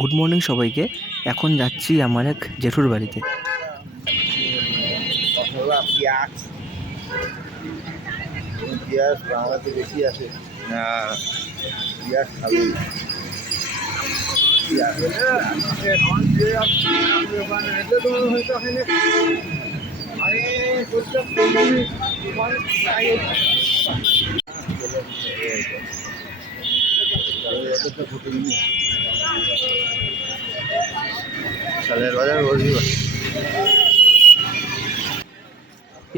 Good morning সবাইকে। এখন যাচ্ছি আমার এক জেঠুর বাড়িতে। খাবে চালের বাজার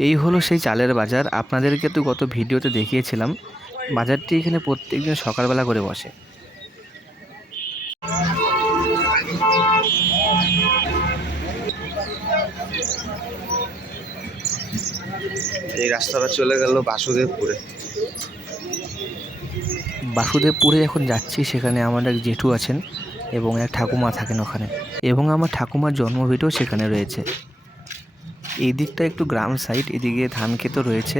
এই হলো সেই চালের বাজার। আপনাদেরকে তো গত ভিডিওতে দেখিয়েছিলাম। বাজারটি এখানে প্রত্যেকদিন সকালবেলা করে বসে। এই রাস্তাটা চলে গেল বাসুদেবপুরে। বাসুদেবপুরে এখন যাচ্ছি। সেখানে আমার এক জেঠু আছেন। এবং এক ঠাকুমা থাকেন ওখানে। এবং আমার ঠাকুমার জন্মভিটাও সেখানে রয়েছে। এই দিকটা একটু গ্রাম সাইড এদিকে ধান ক্ষেতও রয়েছে।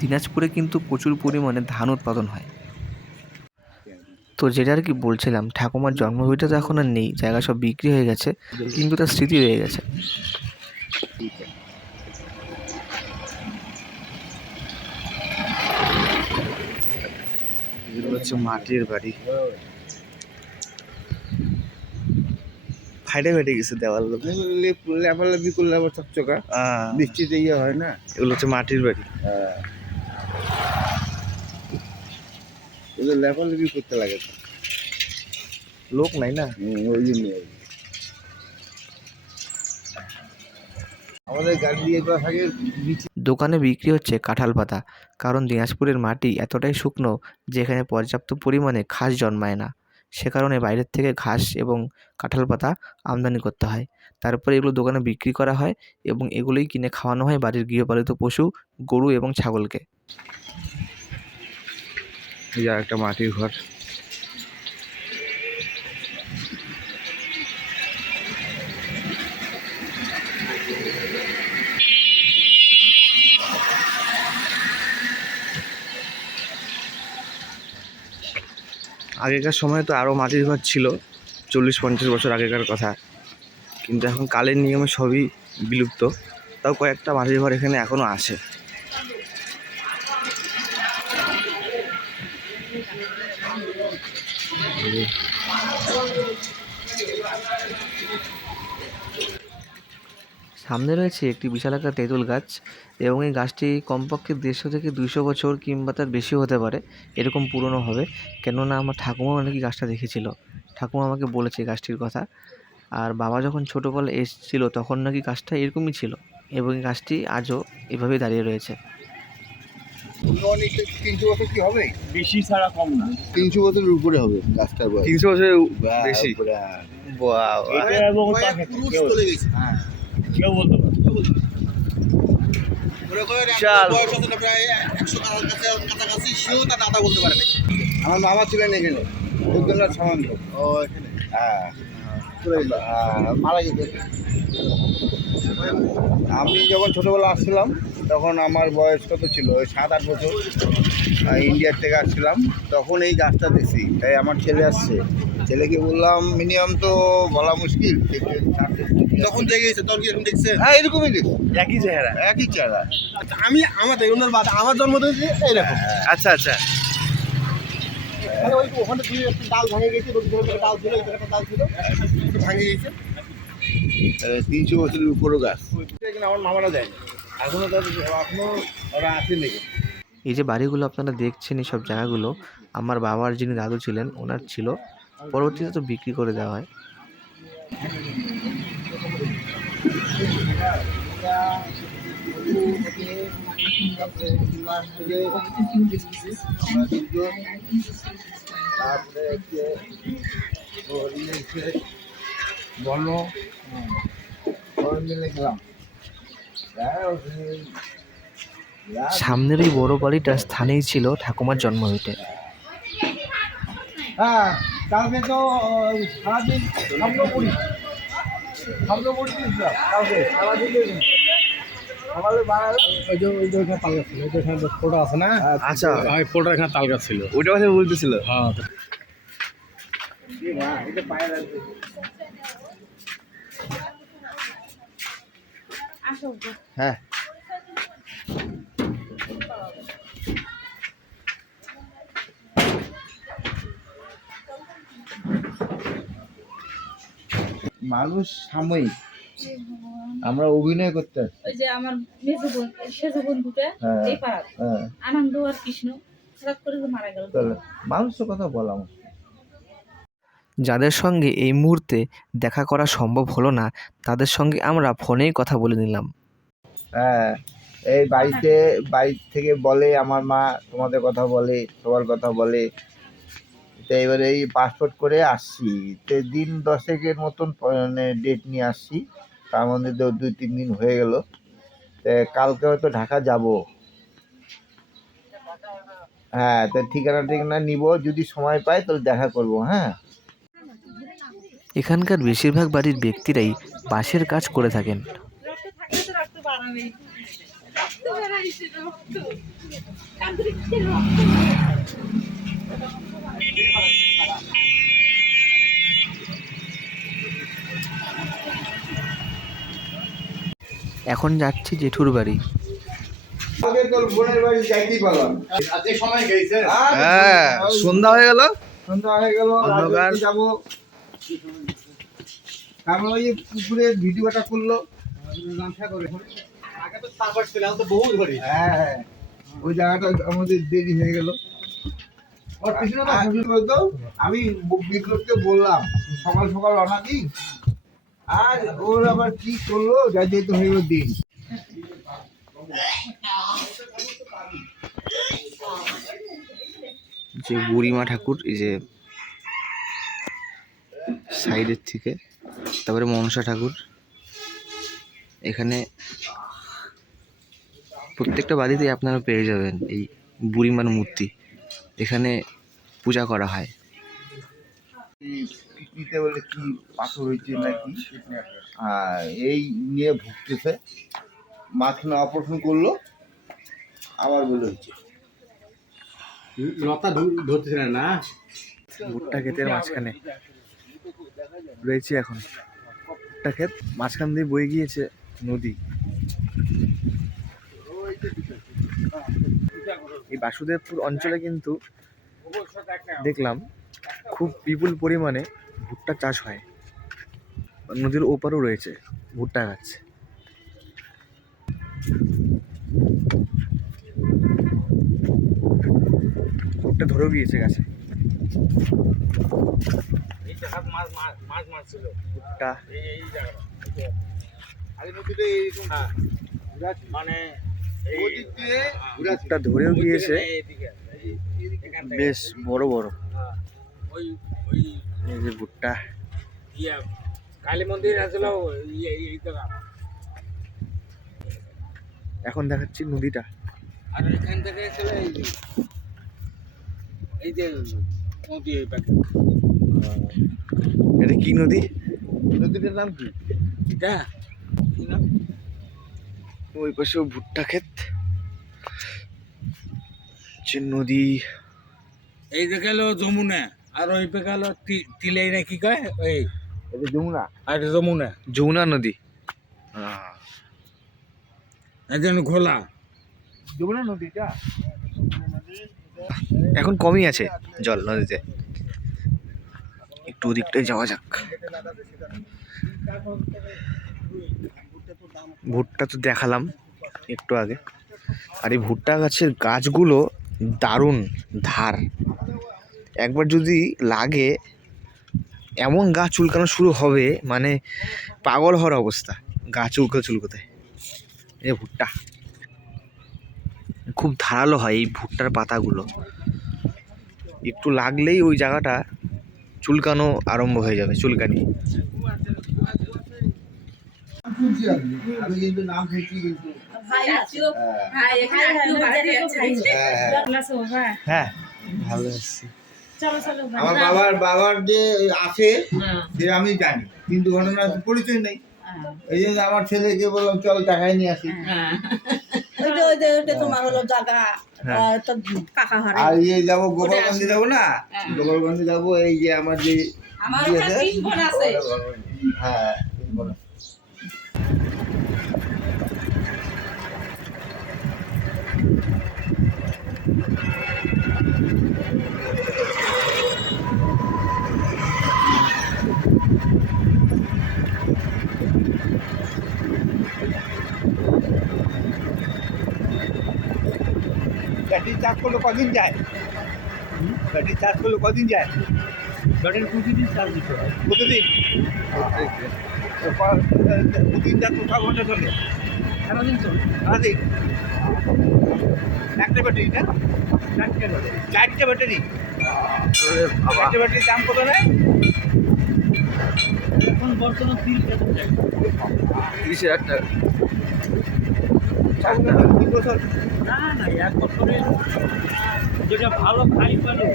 দিনাজপুরে কিন্তু প্রচুর পরিমাণে ধান উৎপাদন হয়। তো যেটা আর কি বলছিলাম, ঠাকুমার জন্মভিটা তো এখন আর নেই, জায়গা সব বিক্রি হয়ে গেছে, কিন্তু তার স্মৃতি রয়ে গেছে এগুলো হচ্ছে মাটির বাড়ি। ফাইটে ফেটে গেছে দেওয়াল লেপালাপি করলে আবার চকচকা বৃষ্টিতে ইয়ে হয় না এগুলো হচ্ছে মাটির বাড়ি ওদের লেপালাপি করতে লাগে লোক নাই না ওই জন্য আমাদের গাড়ি দিয়ে তো থাকে দোকানে বিক্রি হচ্ছে কাঁঠাল পাতা কারণ দিনাজপুরের মাটি এতটাই শুকনো যেখানে পর্যাপ্ত পরিমাণে ঘাস জন্মায় না। সে কারণে বাইরের থেকে ঘাস এবং কাঁঠাল পাতা আমদানি করতে হয়। তারপরে এগুলো দোকানে বিক্রি করা হয় এবং এগুলোই কিনে খাওয়ানো হয় বাড়ির গৃহপালিত পশু গরু এবং ছাগলকে। এই একটা মাটির ঘর। আগেকার সময় তো আরও মাটির ঘর ছিল, চল্লিশ পঞ্চাশ বছর আগেকার কথা। কিন্তু এখন কালের নিয়মে সবই বিলুপ্ত, তাও কয়েকটা মাটির ঘর এখানে এখনও আছে। সামনে রয়েছে একটি বিশালাকার তেঁতুল গাছ এবং এই গাছটি কমপক্ষে দেড়শো থেকে দুইশো বছর কিংবা তার বেশি হতে পারে এরকম পুরনো হবে। কেননা আমার ঠাকুমাও নাকি গাছটা দেখেছিল। ঠাকুমা আমাকে বলেছে গাছটির কথা। আর বাবা যখন ছোটোবেলা এসেছিল তখন নাকি গাছটা এরকমই ছিল এবং এই গাছটি আজও এভাবেই দাঁড়িয়ে রয়েছে। তিনশো বছর কি হবে? বেশি ছাড়া কম না। তিনশো বছরের উপরে হবে গাছটার বয়স। তিনশো বছরের বেশি। উপরে, বাবা। কেউ বলতে পারে। আমার মামা ছিলেন এখানে বৈদ্যনাথ সামন্ত। ও এখানে? হ্যাঁ। হ্যাঁ, মারা গেছে। আমি যখন ছোটোবেলা আসছিলাম তখন আমার বয়স কত ছিল? ওই সাত আট বছর। ইন্ডিয়ার থেকে আসছিলাম। তখন এই গাছটা দেখছি তাই আমার ছেলে আসছে। ছেলেকে বললাম মিনিমাম তো বলা মুশকিল তখন দেখেছে তখন কি এরকম দেখছে? হ্যাঁ এরকমই দেখছি। একই চেহারা। একই চেহারা। আচ্ছা, আমি আমাদের ওনার বাদ আমার জন্ম দিয়েছে এইরকম আচ্ছা আচ্ছা। মানে ওই ওখানে ডাল ভাঙে গেছে ডাল ছিল ডাল ছিল। ভাঙে গেছে। তিনশো বছরের উপরও গাছ। এখানে আমার মামারা দেয় এখনও তাদের এখনও ওরা আছে নাকি? এই যে বাড়িগুলো আপনারা দেখছেন এই সব জায়গাগুলো আমার বাবার যিনি দাদু ছিলেন ওনার ছিল পরবর্তীতে তো বিক্রি করে দেওয়া হয়। সামনের এই বড় বাড়িটা স্থানেই ছিল ঠাকুমার জন্ম হইতে হ্যাঁ। কালকে তো সারাদিন স্বপ্ন পড়ি স্বপ্ন পড়ি কালকে। সারাদিন বাড়ালাম ওই যে ওই যে ওইখানে তাল গাছ ছিল ওই যে ওখানে ফোটো আছে না আচ্ছা ওই ফোটো এখানে তাল গাছ ছিল ওইটা কথা বলতেছিল হ্যাঁ হ্যাঁ মানুষ সাময়িক। আমরা অভিনয় করতে। ওই যে আমার মেজো বোন সেজো বন্ধুটা হ্যাঁ। এই পাড়ার। হ্যাঁ। আনন্দ আর কৃষ্ণ হঠাৎ করে মারা গেল। তাহলে মানুষের কথা বলা আমার যাদের সঙ্গে এই মুহূর্তে দেখা করা সম্ভব হলো না তাদের সঙ্গে আমরা ফোনেই কথা বলে নিলাম। হ্যাঁ এই বাড়িতে বাড়ি থেকে বলে আমার মা তোমাদের কথা বলে সবার কথা বলে তো এবারে এই পাসপোর্ট করে আসছি। তো দিন দশেকের মতন মানে ডেট নিয়ে আসছি। তার মধ্যে তো দুই, তিন দিন হয়ে গেল। তো কালকে হয়তো ঢাকা যাব। হ্যাঁ তো ঠিকানা ঠিকানা নিব। যদি সময় পাই তাহলে দেখা করব হ্যাঁ। এখানকার বেশিরভাগ বাড়ির ব্যক্তিরাই বাঁশের কাজ করে থাকেন। এখন যাচ্ছি জেঠুর বাড়ি। হ্যাঁ সন্ধ্যা হয়ে গেল। সন্ধ্যা হয়ে গেল অন্ধকার। যাব। তারপর ওই পুকুরে ভিডিওটা করল। আগে তো তারপর ছিল এখন তো বহুত ঘড়ি হ্যাঁ হ্যাঁ। ওই জায়গাটা আমাদের দেরি হয়ে গেল। আমি বিপ্লবকে বললাম সকাল সকাল রওনা দিই আর ওর আবার কি করল যা যেতে গেল দিন। যে বুড়িমা ঠাকুর এই যে সাইডের থেকে তারপরে মনসা ঠাকুর এখানে প্রত্যেকটা বাড়িতেই আপনারা পেয়ে যাবেন এই বুড়িমার মূর্তি। এখানে পূজা করা হয়। কিডনিতে বলে কি পাথর হয়েছে নাকি? আর এই নিয়ে ভুগতেছে। মাঝখানে অপারেশন করল আবার বলে হচ্ছে লতা ধরতেছিল না? ভুট্টা ক্ষেতের মাঝখানে। রয়েছে এখন। ভুট্টা ক্ষেত মাঝখান দিয়ে বয়ে গিয়েছে নদী। এই বাসুদেবপুর অঞ্চলে কিন্তু দেখলাম খুব বিপুল পরিমাণে ভুট্টা চাষ হয়। নদীর ওপারও রয়েছে ভুট্টা গাছ। ভুট্টা ধরেও গিয়েছে গাছে। ভুট্টা। হ্যাঁ। মানে দিয়ে ভুট্টা ধরেও গিয়েছে। বেশ বড় বড়। হ্যাঁ, ওই ওই এই যে ভুট্টা কালী মন্দির আসলে ইয়ে এখন দেখাচ্ছি নদীটা। আর এখান থেকে ছিল এই যে নদী এটা কি নদী? নদীটার নাম কি? এটা? কি নাম? ওই পাশেও ভুট্টা ক্ষেত। যে নদী। এই যে গেল যমুনা আর ওই পে গেল তিলাই না কি কয়? ওই এটা যমুনা। আর যমুনা। যমুনা নদী। একজন ঘোলা। যমুনা নদীটা এখন কমই আছে জল নদীতে। একটু ওদিকটাই যাওয়া যাক। ভুট্টা তো দেখালাম একটু আগে। আর এই ভুট্টা গাছের গাছগুলো দারুণ ধার। একবার যদি লাগে, এমন গা চুলকানো শুরু হবে মানে পাগল হওয়ার অবস্থা, গা চুলকো চুলকোতে। এই ভুট্টা। খুব ধারালো হয় এই ভুট্টার পাতাগুলো। একটু লাগলেই ওই জায়গাটা চুলকানো আরম্ভ হয়ে যাবে, চুলকানি। শুনছি আমি। আমি কিন্তু নাম শুনছি কিন্তু। হ্যাঁ। ভাই এখানে আত্মীয় বাড়াতে যাচ্ছে হ্যাঁ, হ্যাঁ। ক্লাসও ভাই? হ্যাঁ ভালো আছি। চলো চলো ভাই। আমার বাবার বাবার যে আছে সে আমি জানি। কিন্তু ঘটনা পরিচয় নেই। এই জন্য আমার ছেলেকে বললাম চল টাকায় নিয়ে আসি। তোমার হলো জায়গা তো কাকা হারে আর ইয়ে যাব গোপালগঞ্জে যাব না? গোপালগঞ্জে যাব এই যে আমার যে আমার ইয়ে ওখানে আছে, তিন বোন আছে। হ্যাঁ তিন বোন আছে। ব্যাটারি চার্জ করলে কদিন যায়? ব্যাটারি চার্জ করলে কদিন যায়? ব্যাটারি প্রতিদিন চার্জ দিতে হয়। প্রতিদিন? প্রতিদিন। যা তো ছ ঘণ্টা চলে? সারাদিন চলে। সারাদিন? একটা ব্যাটারি না? চারটে ব্যাটারি। চারটে ব্যাটারি। ব্যাটারির দাম কত নেয় এখন বর্তমান তিরিশ হাজার টাকা। না না এক বছরে যেটা ভালো খাই পারে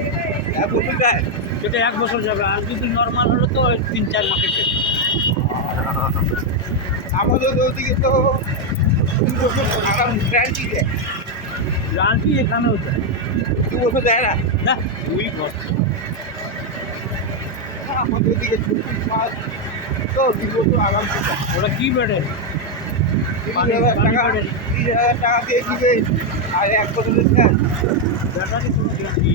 এক বছর যায়। সেটা এক বছর যাবে। আর যদি নর্মাল হলে তো তিন চার যাবে আমাদের ওদিকে তো দু বছর আরাম গ্যারান্টি দেয়। রানটি এখানেও যায়। দু বছর দেয় না। না দুই বছর আমাদের ওদিকে ছত্রিশ মাস তো দু বছর আরাম ওরা কী ব্যাটারি তিরিশ হাজার টাকা তিরিশ হাজার টাকা দিয়ে দিবে। আর এক বছরের ব্যাটারি কোনো গ্যারান্টি